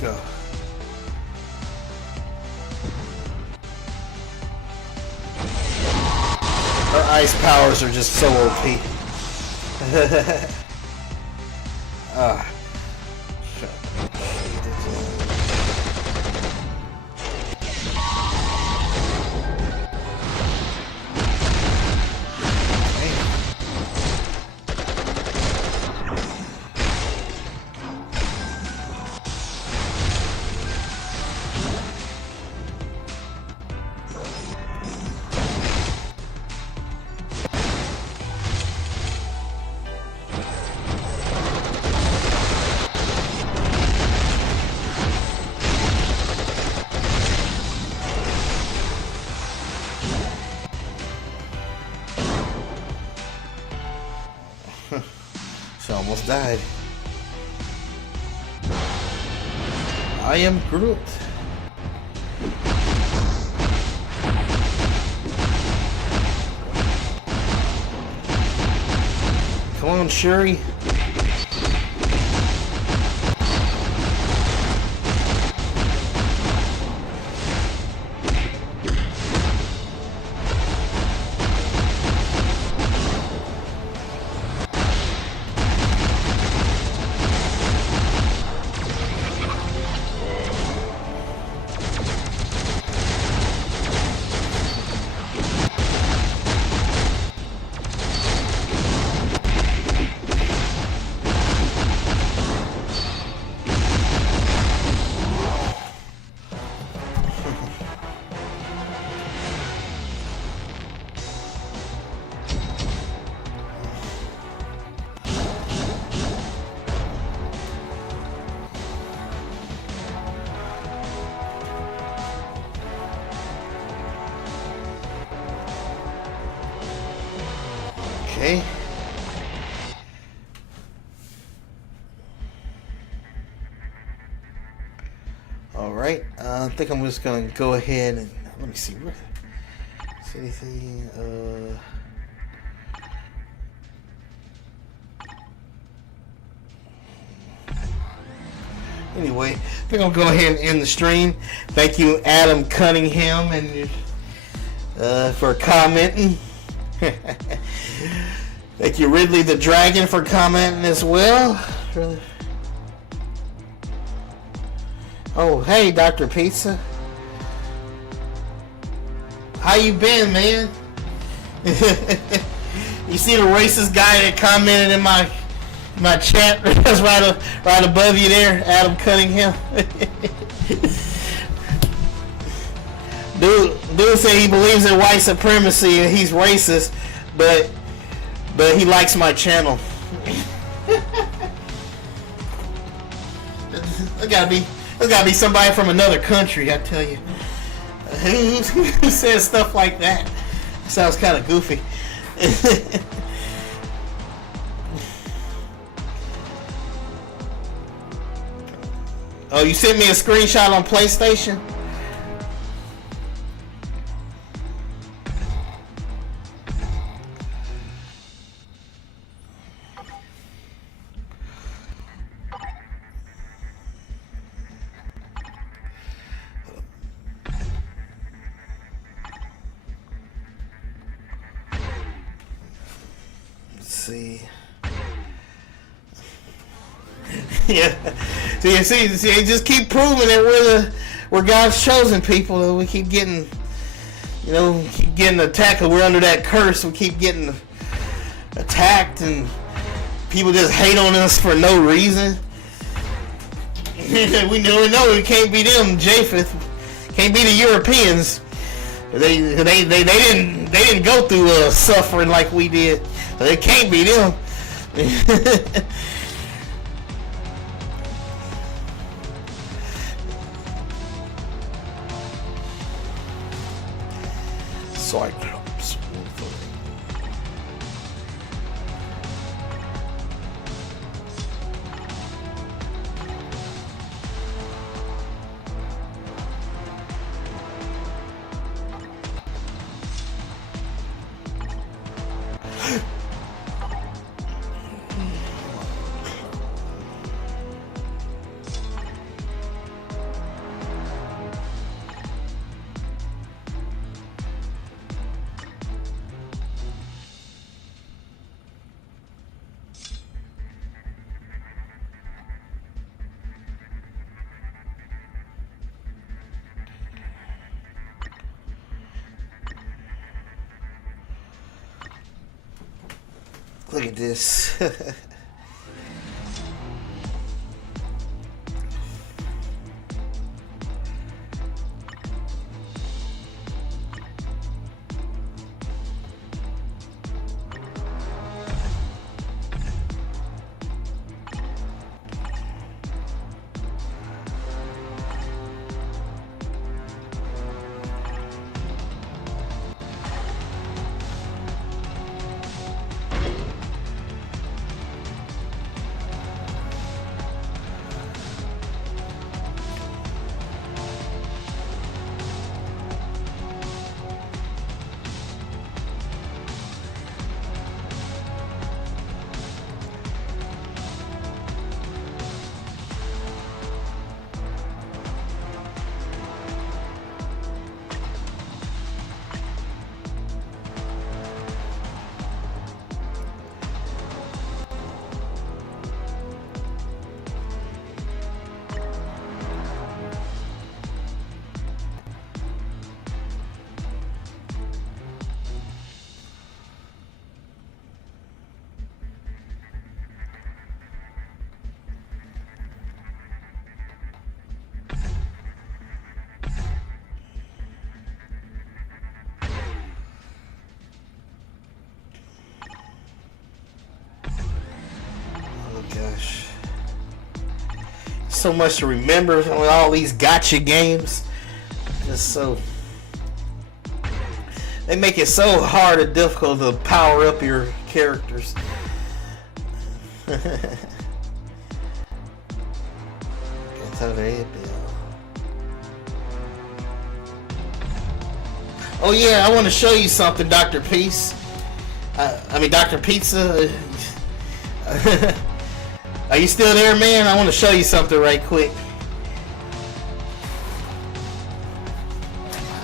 Go. Her ice powers are just so OP. She almost died. I am Groot. Come on, Shuri. Okay. All right. I think I'm just gonna go ahead and let me see. See anything? Anyway, I think I'll go ahead and end the stream. Thank you, Adam Cunningham, and for commenting. Thank you, Ridley the Dragon, for commenting as well. Really. Oh, hey, Dr. Pizza. How you been, man? You see the racist guy that commented in my My chat is right above you there, Adam Cunningham. Dude said he believes in white supremacy and he's racist, but he likes my channel. There's gotta be somebody from another country, I tell you. Who says stuff like that? Sounds kind of goofy. Oh, you sent me a screenshot on PlayStation? See. Yeah. See, just keep proving that we're God's chosen people. We keep getting, attacked. We're under that curse. We keep getting attacked, and people just hate on us for no reason. we know we can't be them. Japheth can't be the Europeans. They didn't go through suffering like we did. So it can't be them. Cyclops. Look at this. Gosh, so much to remember with all these gotcha games. They make it so hard and difficult to power up your characters. Oh yeah, I want to show you something, Dr. Peace. Dr. Pizza. Are you still there, man? I want to show you something right quick.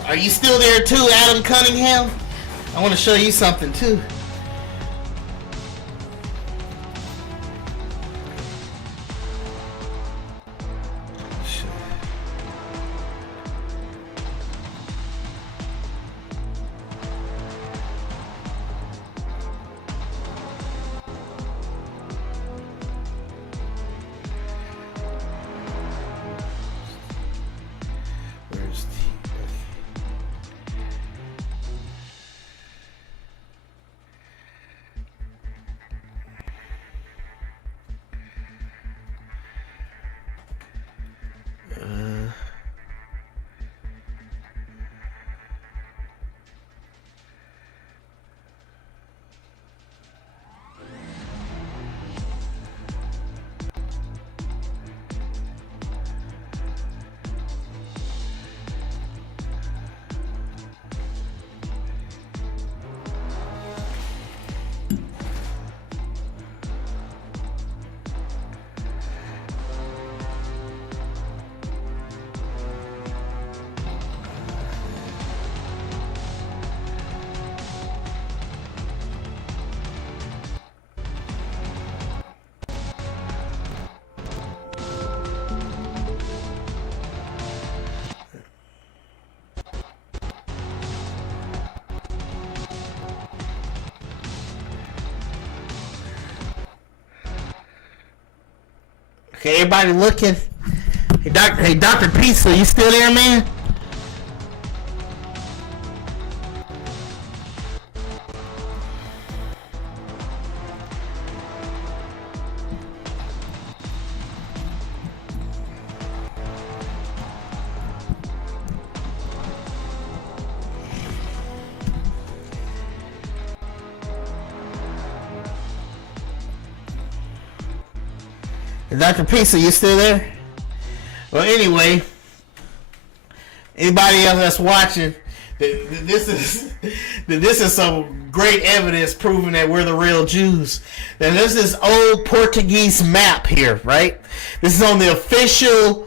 Are you still there too, Adam Cunningham? I want to show you something too. Okay, everybody looking. Hey, Dr. Pizza, you still there, man? Dr. Pizza, you still there? Well, anyway, anybody else that's watching, this is some great evidence proving that we're the real Jews. Now, this is old Portuguese map here, right? This is on the official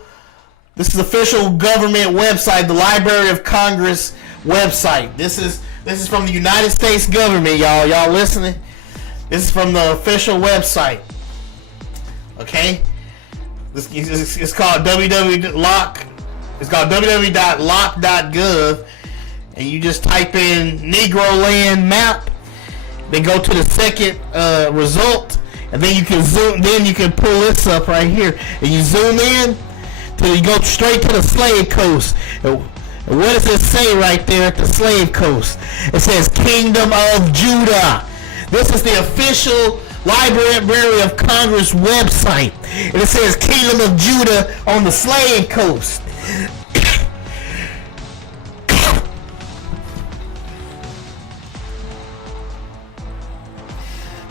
government website, the Library of Congress website. This is from the United States government, y'all. Y'all listening? This is from the official website. Okay, it's called www.lock. It's called www.lock.gov, and you just type in Negro Land map. Then go to the second result, and then you can zoom. Then you can pull this up right here, and you zoom in till you go straight to the slave coast. And what does it say right there at the slave coast? It says Kingdom of Judah. This is the official Library of Congress website, and it says Kingdom of Judah on the slave coast.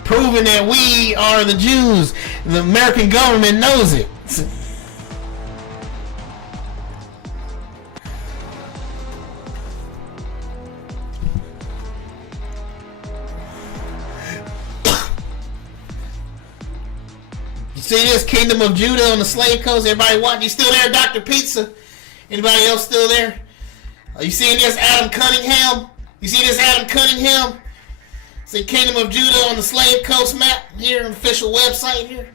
Proving that we are the Jews. The American government knows it. See this Kingdom of Judah on the slave coast? Everybody watching? You still there, Dr. Pizza? Anybody else still there? Are you seeing this, Adam Cunningham? You see this, Adam Cunningham? See Kingdom of Judah on the slave coast map here on the official website here?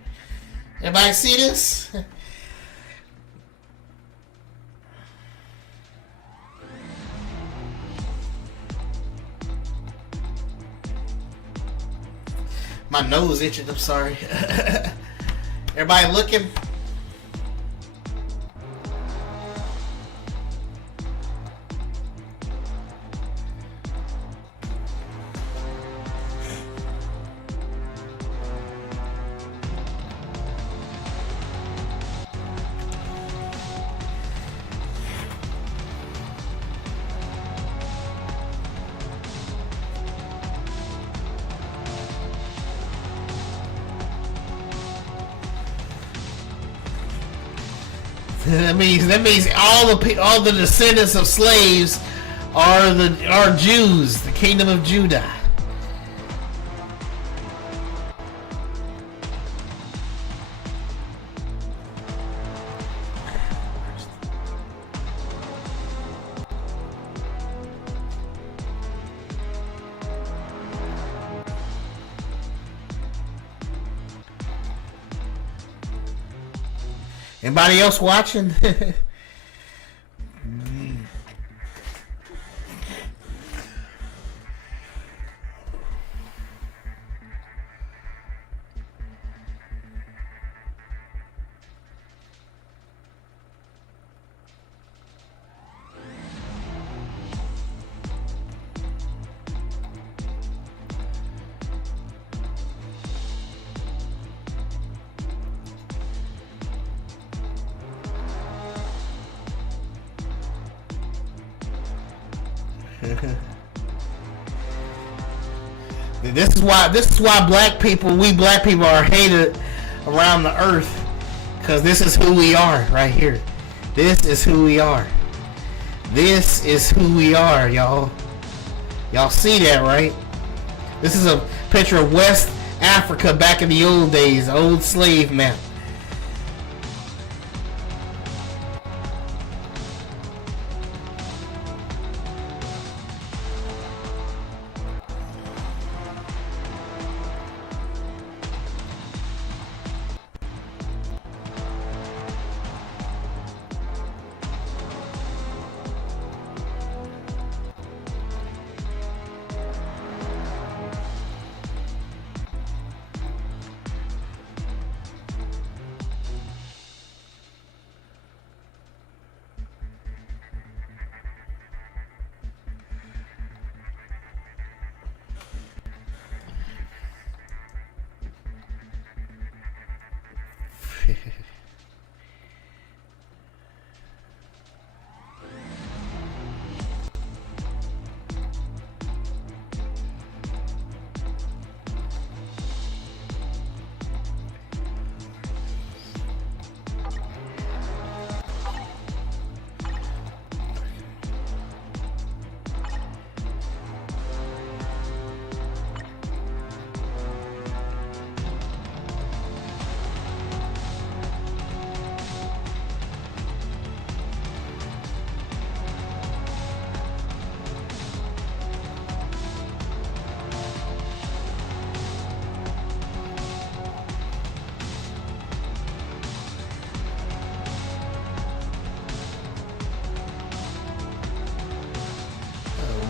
Everybody see this? My nose itching, I'm sorry. Everybody looking? That means all the descendants of slaves are Jews, the Kingdom of Judah. Anybody else watching? This is why we black people are hated around the earth, because this is who we are right here. This is who we are. This is who we are, y'all. Y'all see that, right? This is a picture of West Africa back in the old days, old slave map.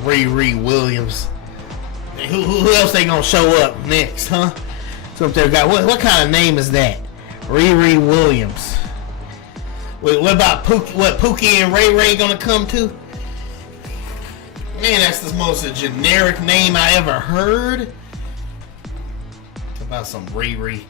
Riri Williams. Who else they gonna show up next, huh? So if they got what kind of name is that? Riri Williams. Wait, what about Pookie? What Pookie and Ray Ray gonna come to? Man, that's the most generic name I ever heard. About some Riri.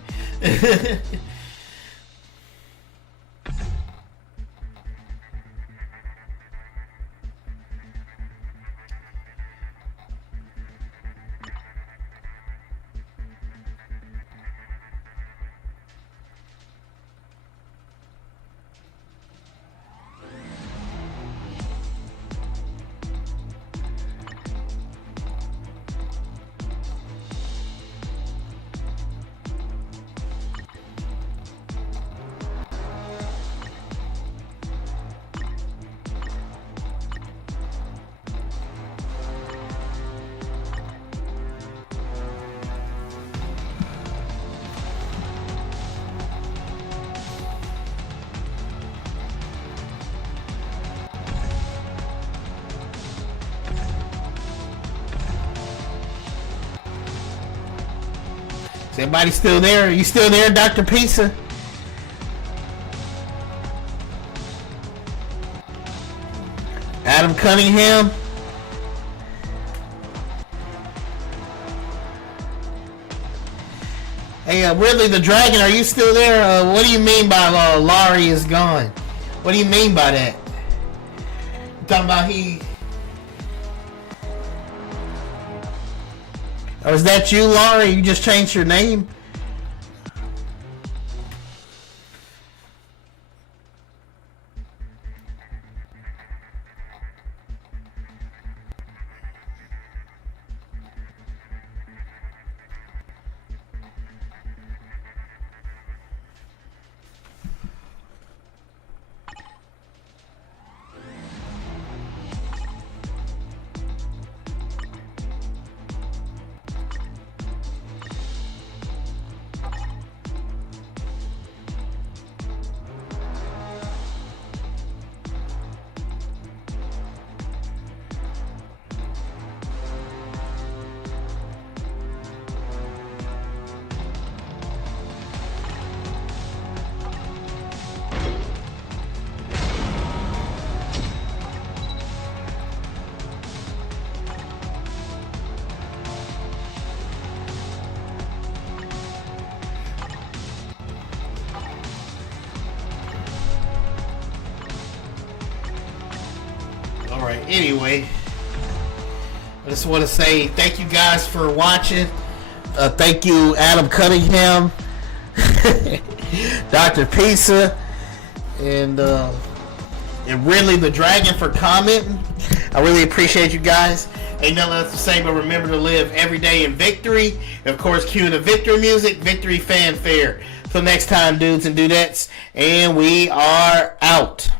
Is everybody still there? Are you still there, Dr. Pizza? Adam Cunningham? Hey, Ridley the Dragon, are you still there? What do you mean by Laurie is gone? What do you mean by that? You talking about he... Or is that you, Laurie? You just changed your name? Alright, anyway, I just want to say thank you guys for watching. Thank you, Adam Cunningham, Dr. Pizza, and Ridley the Dragon for commenting. I really appreciate you guys. Ain't nothing else to say but remember to live every day in victory. And of course, cue the victory music, victory fanfare. Till next time, dudes and dudettes, and we are out.